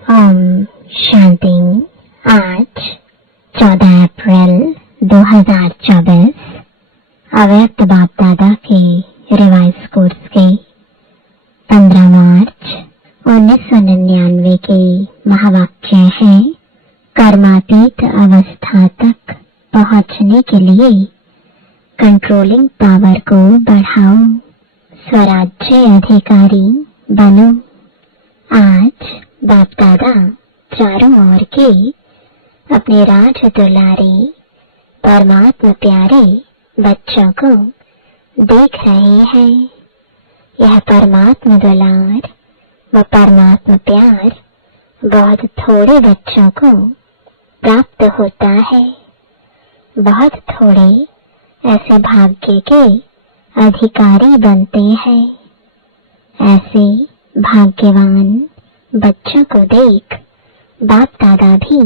ओम शांति। आज 14 अप्रैल 2024 अव्यक्त बाप दादा के रिवाइज कोर्स के 15 मार्च 1999 के महावाक्य है। कर्मातीत अवस्था तक पहुंचने के लिए कंट्रोलिंग पावर को बढ़ाओ, स्वराज्य अधिकारी बनो। आज बाप दादा चारों ओर के अपने राज दुलारे परमात्मा प्यारे बच्चों को देख रहे हैं। यह परमात्मा दुलार व परमात्मा प्यार बहुत थोड़े बच्चों को प्राप्त होता है। बहुत थोड़े ऐसे भाग्य के अधिकारी बनते हैं। ऐसे भाग्यवान बच्चों को देख बाप दादा भी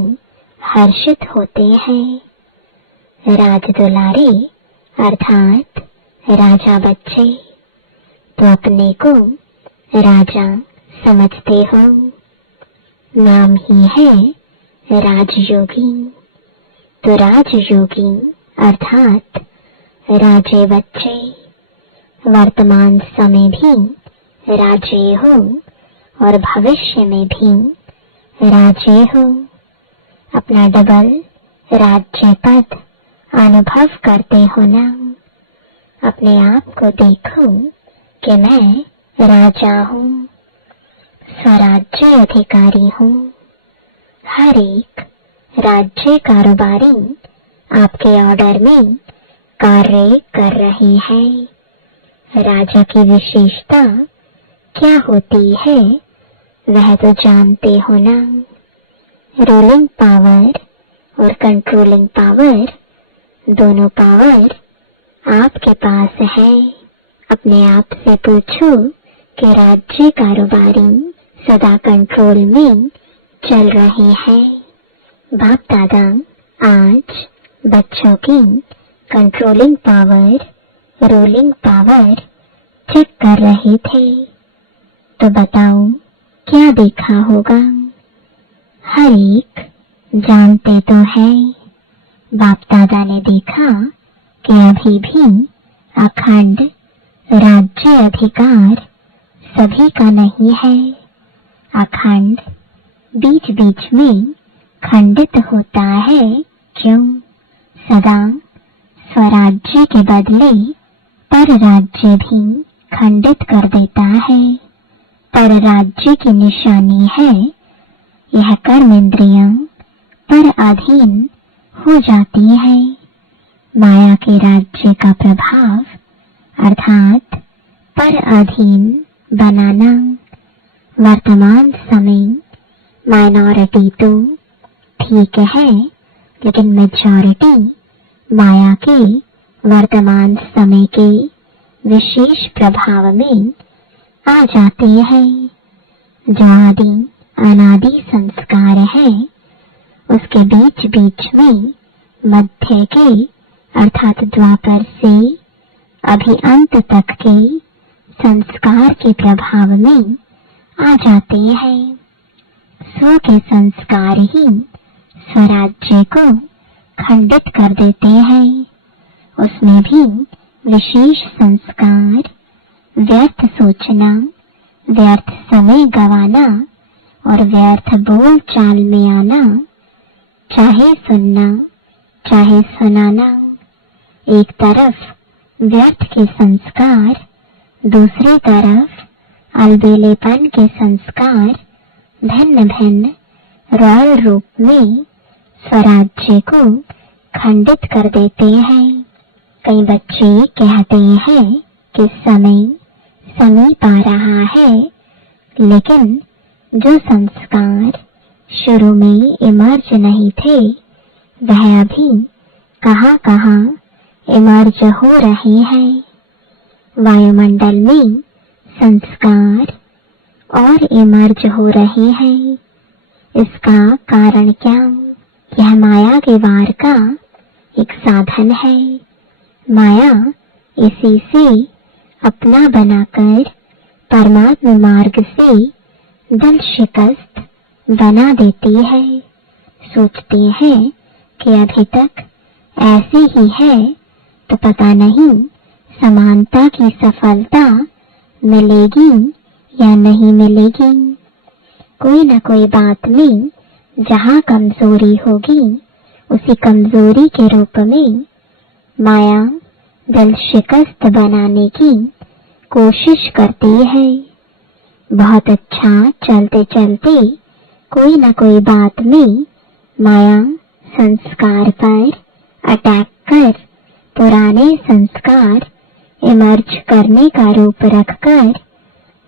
हर्षित होते हैं। राज दुलारे अर्थात राजा बच्चे तो अपने को राजा समझते हो। नाम ही है राजयोगी। तो राजयोगी अर्थात राजे बच्चे वर्तमान समय भी राजे हो और भविष्य में भी राजे हो। अपना डबल राज्य पद अनुभव करते हो ना। अपने आप को देखो कि मैं राजा हूँ, स्वराज्य अधिकारी हूँ। हर एक राज्य कारोबारी आपके ऑर्डर में कार्य कर रहे हैं। राजा की विशेषता क्या होती है वह तो जानते हो ना। रूलिंग पावर और कंट्रोलिंग पावर दोनों पावर आपके पास है। अपने आप से पूछो कि राज्य कारोबारी सदा कंट्रोल में चल रहे हैं। बाप दादा आज बच्चों की controlling power, ruling power check कर रहे थे। तो बताओ क्या देखा होगा? हर एक जानते तो है। बाप दादा ने देखा कि अभी भी अखंड राज्य अधिकार सभी का नहीं है। अखंड बीच बीच में खंडित होता है। क्यों? सदा स्वराज्य के बदले पर राज्य भी खंडित कर देता है। पर राज्य की निशानी है यह कर्म इंद्रियां पर अधीन हो जाती है। माया के राज्य का प्रभाव अर्थात पर अधीन बनाना। वर्तमान समय माइनॉरिटी तो ठीक है, लेकिन मेजॉरिटी माया के वर्तमान समय के विशेष प्रभाव में आ जाते हैं। जो आदि अनादि संस्कार है उसके बीच बीच में मध्य के अर्थात द्वापर से अभी अंत तक के संस्कार के प्रभाव में आ जाते हैं। स्व के संस्कार ही स्वराज्य को खंडित कर देते हैं। उसमें भी विशेष संस्कार व्यर्थ सोचना, व्यर्थ समय गवाना और व्यर्थ बोल चाल में आना, चाहे सुनना चाहे सुनाना। एक तरफ व्यर्थ के संस्कार, दूसरी तरफ अलबेलेपन के संस्कार भिन्न भिन्न रॉयल रूप में स्वराज्य को खंडित कर देते हैं। कई बच्चे कहते हैं कि समय समीप आ रहा है, लेकिन जो संस्कार शुरू में इमर्ज नहीं थे वह अभी कहाँ कहाँ इमर्ज हो रहे हैं। वायुमंडल में संस्कार और इमर्ज हो रहे हैं। इसका कारण क्या? यह माया के वार का एक साधन है। माया इसी से अपना बनाकर परमात्मा मार्ग से दिल शिकस्त बना देती है। सोचते हैं कि अभी तक ऐसे ही है, तो पता नहीं समानता की सफलता मिलेगी या नहीं मिलेगी। कोई न कोई बात में जहाँ कमजोरी होगी, उसी कमजोरी के रूप में माया दिल शिकस्त बनाने की कोशिश करती है। बहुत अच्छा चलते चलते कोई न कोई बात में माया संस्कार पर अटैक कर पुराने संस्कार इमर्ज करने का रूप रखकर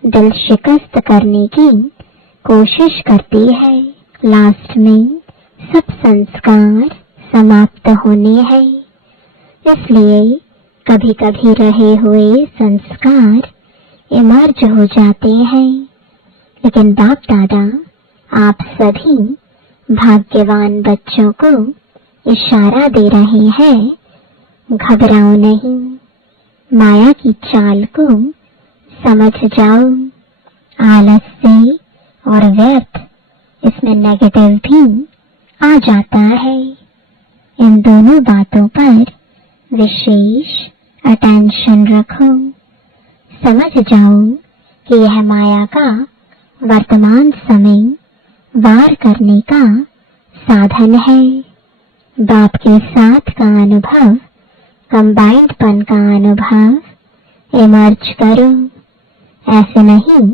दिल शिकस्त करने की कोशिश करती है। लास्ट में सब संस्कार समाप्त होने हैं। इसलिए कभी कभी रहे हुए संस्कार इमर्ज हो जाते हैं। लेकिन बाप दादा आप सभी भाग्यवान बच्चों को इशारा दे रहे हैं, घबराओ नहीं, माया की चाल को समझ जाओ। आलस्य और व्यर्थ, इसमें नेगेटिव भी आ जाता है। इन दोनों बातों पर विशेष अटेंशन रखो। समझ जाओ कि यह माया का वर्तमान समय वार करने का साधन है। बाप के साथ का अनुभव, कंबाइंडपन का अनुभव इमर्ज करो। ऐसे नहीं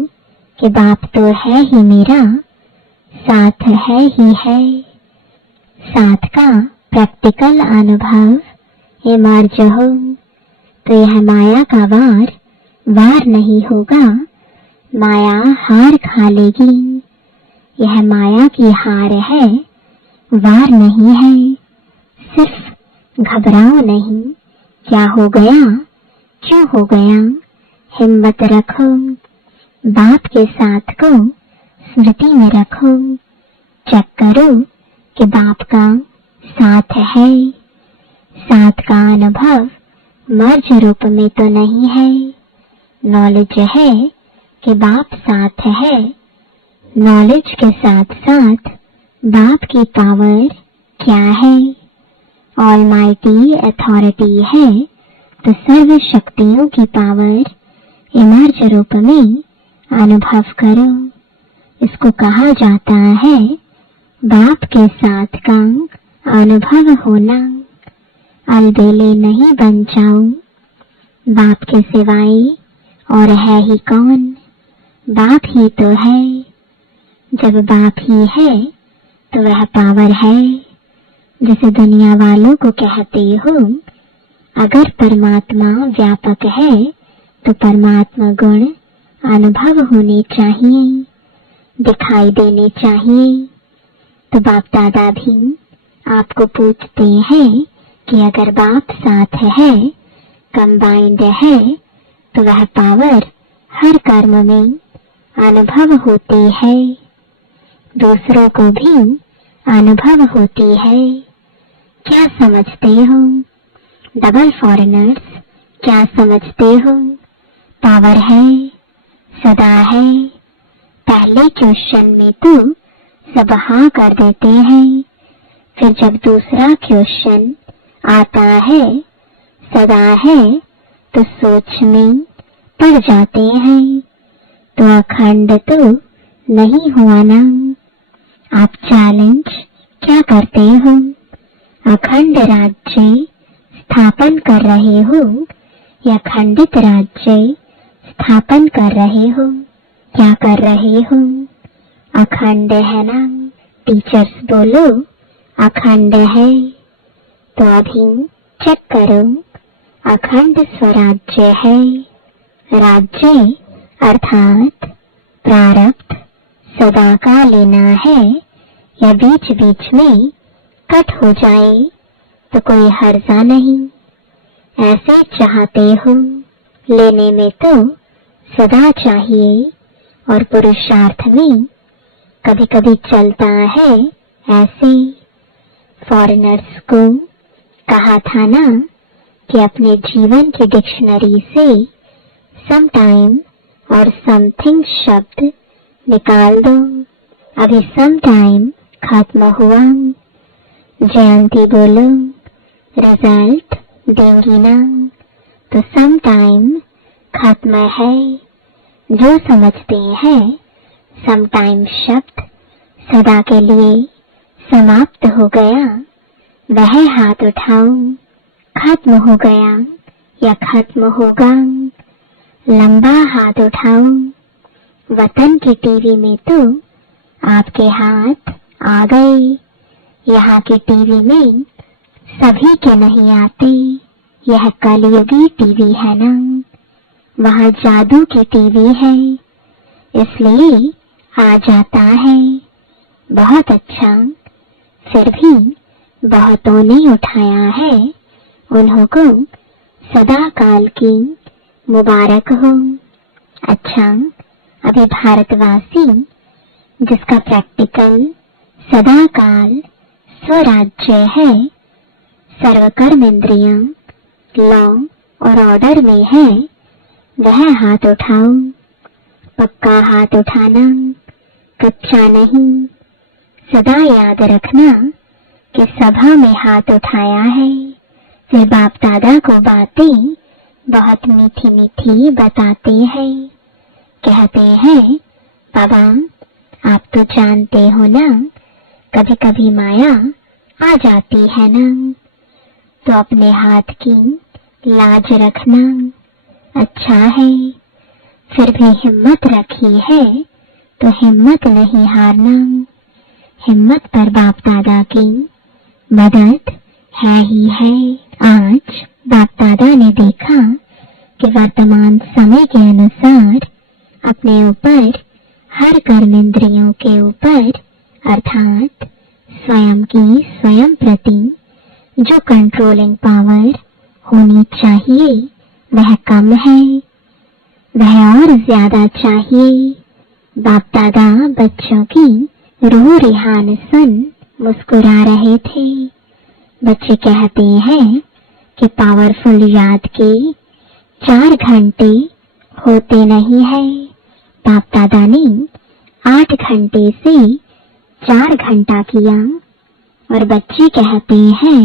कि बाप तो है ही मेरा, साथ है ही है। साथ का प्रैक्टिकल अनुभव इमर्ज हो, तो यह माया का वार नहीं होगा। माया हार खा लेगी। यह माया की हार है, वार नहीं है। सिर्फ घबराओ नहीं, क्या हो गया, क्यों हो गया, हिम्मत रखो। बाप के साथ को स्मृति में रखो। चेक करो कि बाप का साथ है। साथ का अनुभव मर्ज रूप में तो नहीं है। नॉलेज है कि बाप साथ है। नॉलेज के साथ साथ बाप की पावर क्या है? ऑलमाइटी अथॉरिटी है, तो सर्व शक्तियों की पावर इमर्ज रूप में अनुभव करो। इसको कहा जाता है बाप के साथ का अनुभव होना। अलबेले नहीं बन जाओ। बाप के सिवाय और है ही कौन? बाप ही तो है। जब बाप ही है तो वह पावर है। जैसे दुनिया वालों को कहते हो, अगर परमात्मा व्यापक है तो परमात्मा गुण अनुभव होने चाहिए, दिखाई देने चाहिए। तो बाप दादा भी आपको पूछते हैं कि अगर बाप साथ है, कंबाइंड है, तो वह पावर हर कर्म में अनुभव होती है, दूसरों को भी अनुभव होती है। क्या समझते हो डबल फॉरेनर्स? क्या समझते हो? पावर है, सदा है। पहले क्वेश्चन में तो सब हाँ कर देते हैं, फिर जब दूसरा क्वेश्चन आता है सदा है, तो सोच में पड़ जाते हैं। तो अखंड तो नहीं हुआ ना। आप चैलेंज क्या करते हो? अखंड राज्य स्थापन कर रहे हो या खंडित राज्य स्थापन कर रहे हो? क्या कर रहे हो? अखंड है ना। टीचर्स बोलो अखंड है। तो अभी चेक करो, अखंड स्वराज्य है। राज्य अर्थात प्रारब्ध सदा का लेना है, या बीच बीच में कट हो जाए तो कोई हर्जा नहीं। ऐसे चाहते हो, लेने में तो सदा चाहिए, और पुरुषार्थ में कभी कभी चलता है ऐसे। फॉरेनर्स को कहा था ना कि अपने जीवन की डिक्शनरी से समटाइम और समथिंग शब्द निकाल दो। अभी सम टाइम खत्म हुआ। जयंती बोलो रिजल्ट देंगी ना, तो सम टाइम खत्म है। जो समझते हैं सम टाइम शब्द सदा के लिए समाप्त हो गया, वह हाथ उठाओ। खत्म हो गया या खत्म होगा, लंबा हाथ उठाओ। वतन की टीवी में तो आपके हाथ आ गए, यहाँ की टीवी में सभी के नहीं आते। यह कलयुगी टीवी है ना, वहाँ जादू की टीवी है, इसलिए आ जाता है। बहुत अच्छा, फिर भी बहुतों ने उठाया है, उन्हों को सदा काल की मुबारक हो। अच्छा, अभी भारतवासी जिसका प्रैक्टिकल सदा काल स्वराज्य है, सर्वकर्म इंद्रियां लॉ और ऑर्डर में है, वह हाथ उठाओ। पक्का हाथ उठाना, कच्चा नहीं। सदा याद रखना कि सभा में हाथ उठाया है, फिर बाप दादा को बातें बहुत मीठी मीठी बताते हैं। कहते हैं बाबा आप तो जानते हो ना, कभी कभी माया आ जाती है ना, तो अपने हाथ की लाज रखना। अच्छा है, फिर भी हिम्मत रखी है तो हिम्मत नहीं हारना। हिम्मत पर बाप दादा की मदद है ही है। आज बाप दादा ने देखा कि वर्तमान समय के अनुसार अपने ऊपर, हर कर्मेंद्रियों के ऊपर अर्थात स्वयं की स्वयं प्रति जो कंट्रोलिंग पावर होनी चाहिए वह कम है, वह और ज्यादा चाहिए। बाप दादा बच्चों की रूह रिहान सुन मुस्कुरा रहे थे। बच्चे कहते हैं कि पावरफुल याद के 4 घंटे होते नहीं है। बाप दादा ने 8 घंटे से 4 घंटा किया और बच्चे कहते हैं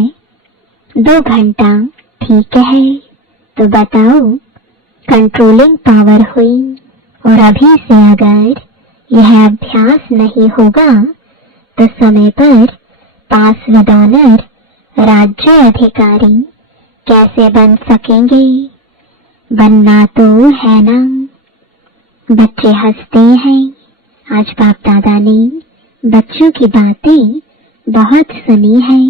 2 घंटा ठीक है। तो बताओ, कंट्रोलिंग पावर हुई। और अभी से अगर यह अभ्यास नहीं होगा तो समय पर पास विद ऑनर राज्य अधिकारी कैसे बन सकेंगे? बनना तो है ना। बच्चे हंसते हैं। आज बाप दादा ने बच्चों की बातें बहुत सुनी है।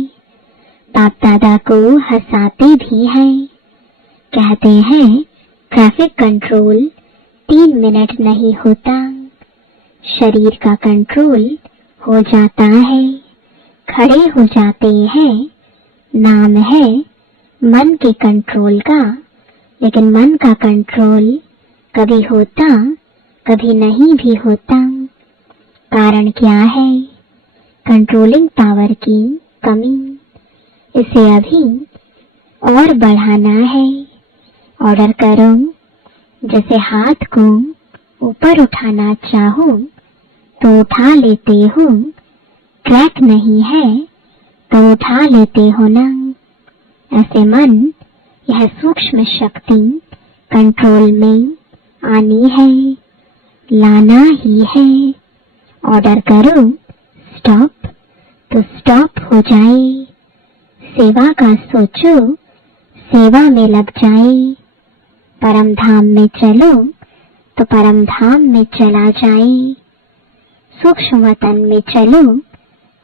बाप दादा को हंसाते भी हैं। कहते हैं ट्रैफिक कंट्रोल 3 मिनट नहीं होता, शरीर का कंट्रोल हो जाता है, खड़े हो जाते हैं। नाम है मन के कंट्रोल का, लेकिन मन का कंट्रोल कभी होता कभी नहीं भी होता। कारण क्या है? कंट्रोलिंग पावर की कमी। इसे अभी और बढ़ाना है। ऑर्डर करो, जैसे हाथ को ऊपर उठाना चाहो तो उठा लेते हो, ट्रैक नहीं है तो उठा लेते हो ना। ऐसे मन, यह सूक्ष्म शक्ति कंट्रोल में आनी है, लाना ही है। ऑर्डर करो स्टॉप तो स्टॉप हो जाए। सेवा का सोचो, सेवा में लग जाए। परम धाम में चलो तो परम धाम में चला जाए। सूक्ष्म वतन में चलो,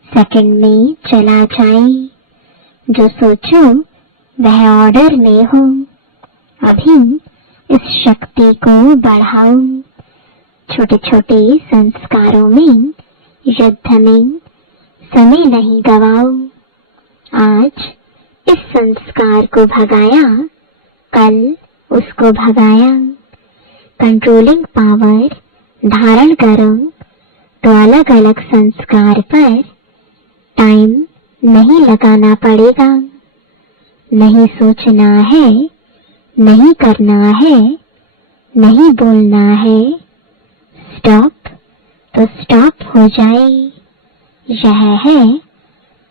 सेकंड में चला जाए। जो सोचो वह ऑर्डर में हो। अभी इस शक्ति को बढ़ाओ। छोटे छोटे संस्कारों में, युद्ध में समय नहीं गवाओ। आज इस संस्कार को भगाया, कल उसको भगाया। कंट्रोलिंग पावर धारण करो तो अलग अलग संस्कार पर टाइम नहीं लगाना पड़ेगा। नहीं सोचना है, नहीं करना है, नहीं बोलना है। स्टॉप तो स्टॉप हो जाए। यह है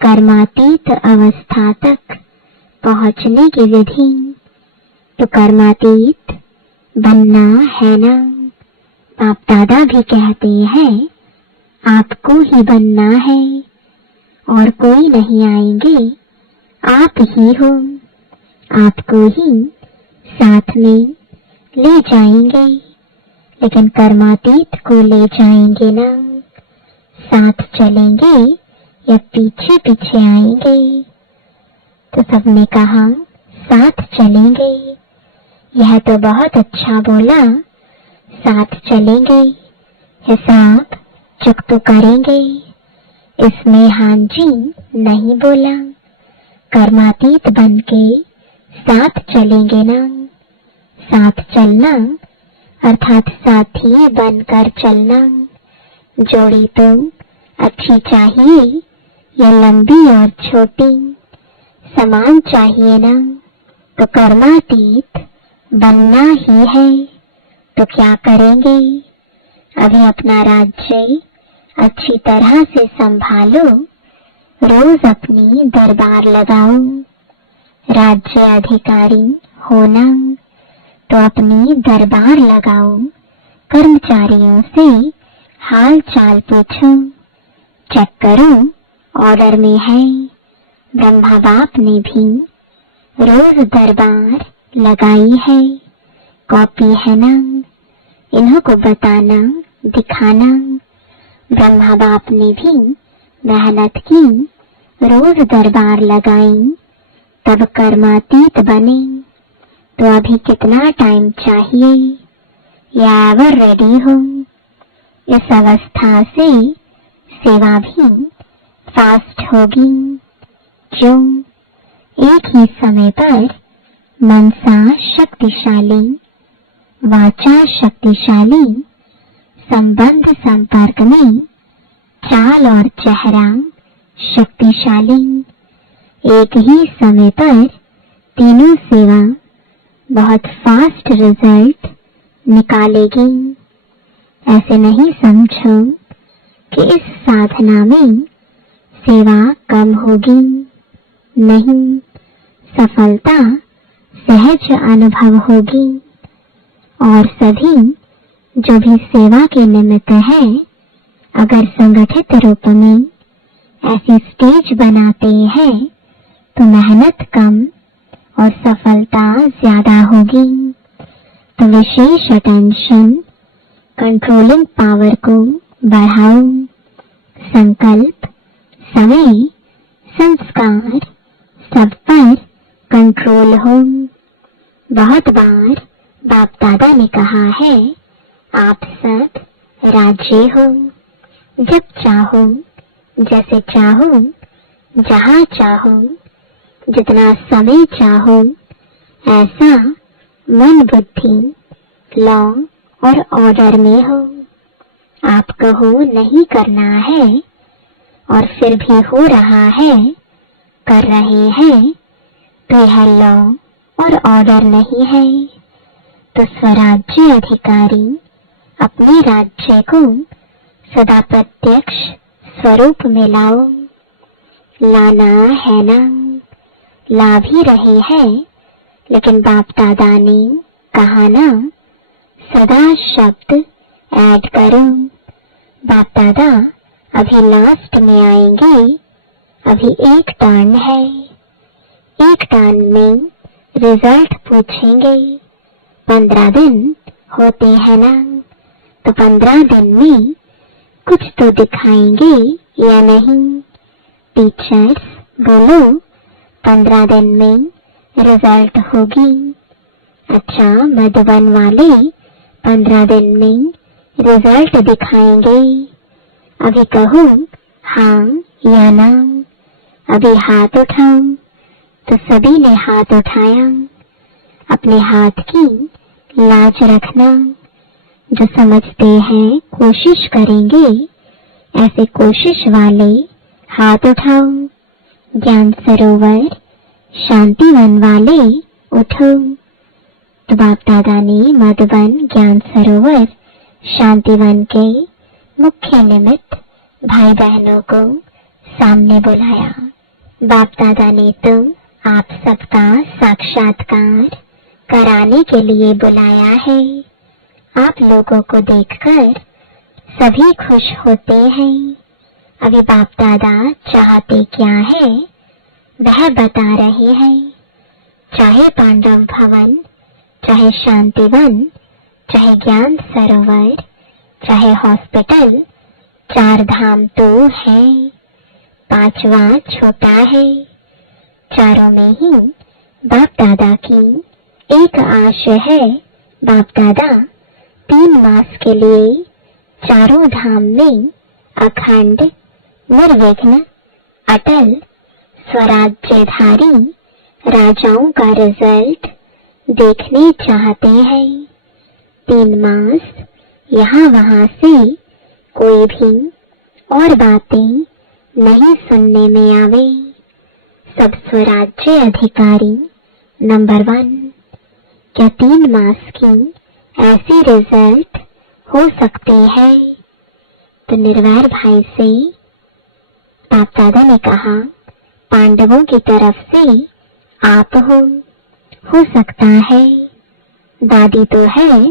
कर्मातीत अवस्था तक पहुंचने की विधि। तो कर्मातीत बनना है ना। बाप दादा भी कहते हैं आपको ही बनना है और कोई नहीं आएंगे, आप ही हो। आपको ही साथ में ले जाएंगे, लेकिन कर्मातीत को ले जाएंगे ना। साथ चलेंगे या पीछे पीछे आएंगे। तो सबने कहा साथ चलेंगे। यह तो बहुत अच्छा बोला, साथ चलेंगे, हिसाब चुकतो करेंगे। इसमें हाँ जी नहीं बोला। कर्मातीत बनके साथ चलेंगे ना। साथ चलना अर्थात साथी बनकर चलना। जोड़ी तो अच्छी चाहिए या लंबी और छोटी, समान चाहिए ना। तो कर्मातीत बनना ही है। तो क्या करेंगे? अभी अपना राज्य अच्छी तरह से संभालो, रोज अपनी दरबार लगाओ। राज्य अधिकारी होना तो अपनी दरबार लगाओ। कर्मचारियों से हाल चाल पूछो, चेक करो ऑर्डर में है। ब्रह्मा बाप ने भी रोज दरबार लगाई है, कॉपी है ना। इन्हों को बताना दिखाना। ब्रह्मा बाप ने भी मेहनत की, रोज दरबार लगाई, तब कर्मातीत बने। तो अभी कितना टाइम चाहिए या एवर रेडी हो? इस अवस्था से सेवा भी फास्ट होगी। क्यों? एक ही समय पर मनसा शक्तिशाली, वाचा शक्तिशाली, संबंध संपर्क में चाल और चेहरा शक्तिशाली। एक ही समय पर तीनों सेवा बहुत फास्ट रिजल्ट निकालेगी। ऐसे नहीं समझो कि इस साधना में सेवा कम होगी। नहीं, सफलता सहज अनुभव होगी। और सभी जो भी सेवा के निमित्त है, अगर संगठित रूप में ऐसी स्टेज बनाते हैं तो मेहनत कम और सफलता ज्यादा होगी। तो विशेष अटेंशन कंट्रोलिंग पावर को बढ़ाओ। संकल्प, समय, संस्कार सब पर कंट्रोल हो। बहुत बार बाप दादा ने कहा है आप सब राज्य हो। जब चाहो, जैसे चाहो, जहाँ चाहो, जितना समय चाहो, ऐसा मन बुद्धि लॉ और ऑर्डर में हो। आप कहो नहीं करना है और फिर भी हो रहा है, कर रहे हैं, तो यह लॉ और ऑर्डर नहीं है। तो स्वराज्य अधिकारी अपने राज्य को सदा प्रत्यक्ष स्वरूप में लाओ। लाना है ना, ला भी रहे हैं, लेकिन बाप दादा ने कहा ना सदा शब्द ऐड करो। बाप दादा अभी लास्ट में आएंगे। अभी एक टर्न है, एक टर्न में रिजल्ट पूछेंगे। 15 दिन होते हैं ना, तो 15 दिन में कुछ तो दिखाएंगे या नहीं? टीचर्स बोलो 15 दिन में रिजल्ट होगी। अच्छा, मधुबन वाले 15 दिन में रिजल्ट दिखाएंगे। अभी कहो हाँ या ना। अभी हाथ उठाओ। तो सभी ने हाथ उठाया। अपने हाथ की लाज रखना। जो समझते हैं कोशिश करेंगे, ऐसे कोशिश वाले हाथ उठाओ। ज्ञान सरोवर शांतिवन वाले उठो। तो बाप दादा ने मधुबन, ज्ञान सरोवर, शांतिवन के मुख्य निमित्त भाई बहनों को सामने बुलाया। बाप दादा ने तो आप सबका साक्षात्कार कराने के लिए बुलाया है। आप लोगों को देखकर सभी खुश होते हैं। अभी बाप दादा चाहते क्या है वह बता रहे हैं। चाहे पांडव भवन, चाहे शांतिवन, चाहे ज्ञान सरोवर, चाहे हॉस्पिटल, 4 धाम तो है, 5वां छोटा है। चारों में ही बाप दादा की एक आश है। बाप दादा 3 मास के लिए चारों धाम में अखंड, निर्विघ्न, अटल, स्वराज्यधारी राजाओं का रिजल्ट देखने चाहते हैं। 3 मास यहाँ वहाँ से कोई भी और बातें नहीं सुनने में आवे। सब स्वराज्य अधिकारी नंबर 1। क्या 3 मास की ऐसी रिजल्ट हो सकते हैं? तो निर्वैर भाई से बाप दादा ने कहा, पांडवों की तरफ से आप हो सकता है। दादी तो है,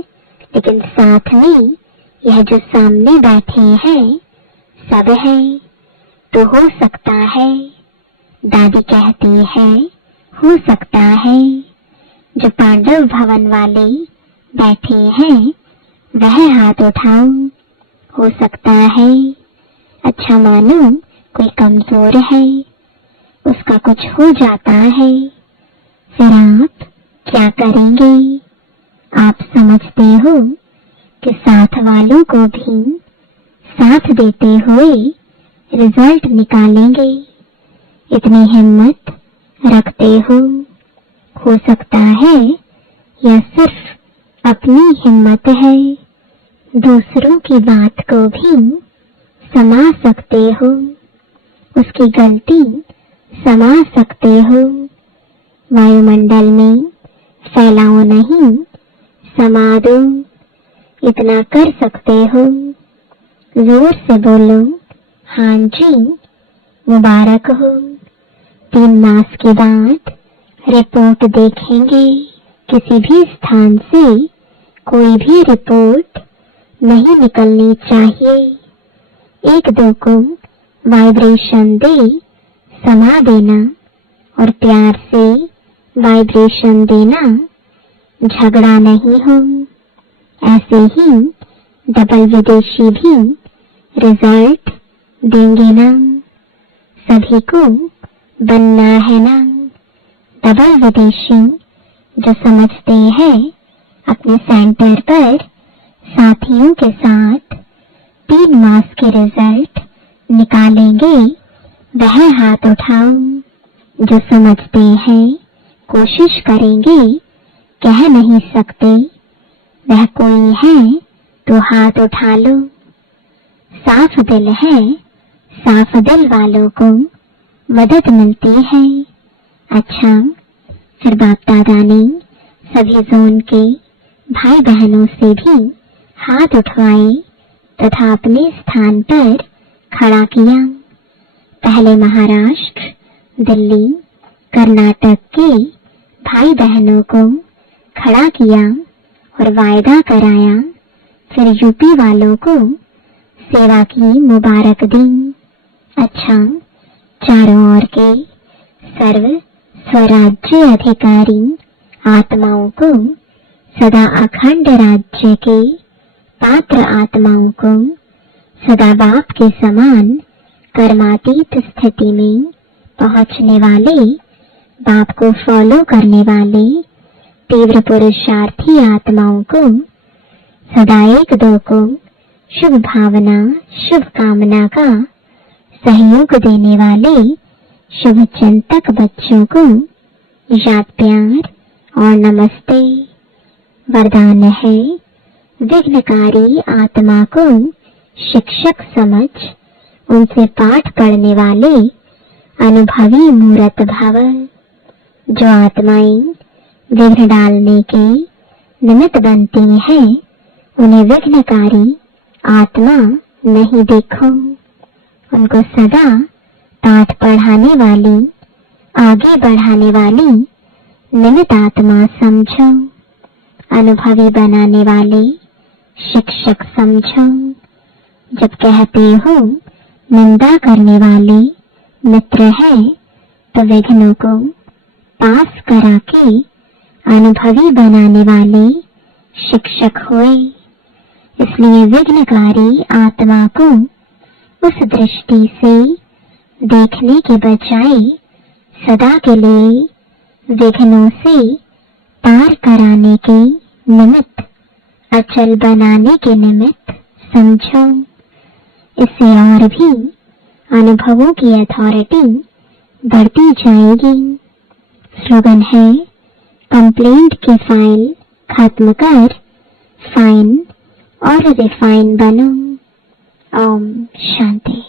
लेकिन साथ में यह जो सामने बैठे हैं सब है, तो हो सकता है। दादी कहती है हो सकता है। जो पांडव भवन वाले बैठे हैं वह हाथ उठाओ। हो सकता है। अच्छा मानो कोई कमजोर है, उसका कुछ हो जाता है, फिर आप क्या करेंगे? आप समझते हो कि साथ वालों को भी साथ देते हुए रिजल्ट निकालेंगे। इतनी हिम्मत रखते हो सकता है यह सिर्फ अपनी हिम्मत है। दूसरों की बात को भी समा सकते हो, उसकी गलती समा सकते हो। वायुमंडल में फैलाओ नहीं, समा दो। इतना कर सकते हो। जोर से बोलो, हाँ जी, मुबारक हो। 3 मास के बाद रिपोर्ट देखेंगे। किसी भी स्थान से कोई भी रिपोर्ट नहीं निकलनी चाहिए। 1-2 को वाइब्रेशन दे समा देना और प्यार से वाइब्रेशन देना, झगड़ा नहीं हो। ऐसे ही डबल विदेशी भी रिजल्ट देंगे ना। सभी को बनना है ना डबल विदेशी। जो समझते हैं अपने सेंटर पर साथियों के साथ 3 मास के रिजल्ट निकालेंगे, वह हाथ उठाओ। जो समझते हैं कोशिश करेंगे, कह नहीं सकते, वह कोई है तो हाथ उठा लो। साफ दिल है, साफ दिल वालों को मदद मिलती है। अच्छा, फिर बाप दादा ने सभी जोन के भाई बहनों से भी हाथ उठवाए तथा अपने स्थान पर खड़ा किया। पहले महाराष्ट्र, दिल्ली, कर्नाटक के भाई बहनों को खड़ा किया और वायदा कराया। फिर यूपी वालों को सेवा की मुबारक दी। अच्छा, चारों ओर के सर्व स्वराज्य अधिकारी आत्माओं को, सदा अखंड राज्य के पात्र आत्माओं को, सदा बाप के समान कर्मातीत स्थिति में पहुंचने वाले, बाप को फॉलो करने वाले तीव्र पुरुषार्थी आत्माओं को, सदा 1-2 को शुभ भावना, शुभ कामना का सहयोग देने वाले शुभ चिंतक बच्चों को याद, प्यार और नमस्ते। वरदान है, विघ्नकारी आत्मा को शिक्षक समझ उनसे पाठ पढ़ने वाले अनुभवी मूर्त भव। जो आत्माएं विघ्न डालने के निमित्त बनती हैं, उन्हें विघ्नकारी आत्मा नहीं देखो उनको सदा पाठ पढ़ाने वाली, आगे बढ़ाने वाली निमित्त आत्मा समझो, अनुभवी बनाने वाले शिक्षक समझो। जब कहते हो निंदा करने वाले मित्र है, तो विघ्नों को पास करा के अनुभवी बनाने वाले शिक्षक हुए। इसलिए विघ्नकारी आत्मा को उस दृष्टि से देखने के बजाय सदा के लिए विघ्नों से पार कराने के निमित्त, अचल बनाने के निमित्त समझो। इससे और भी अनुभवों की अथॉरिटी बढ़ती जाएगी। स्लोगन है, कंप्लेंट की फाइल खत्म कर फाइन और रिफाइन बनो। ओम शांति।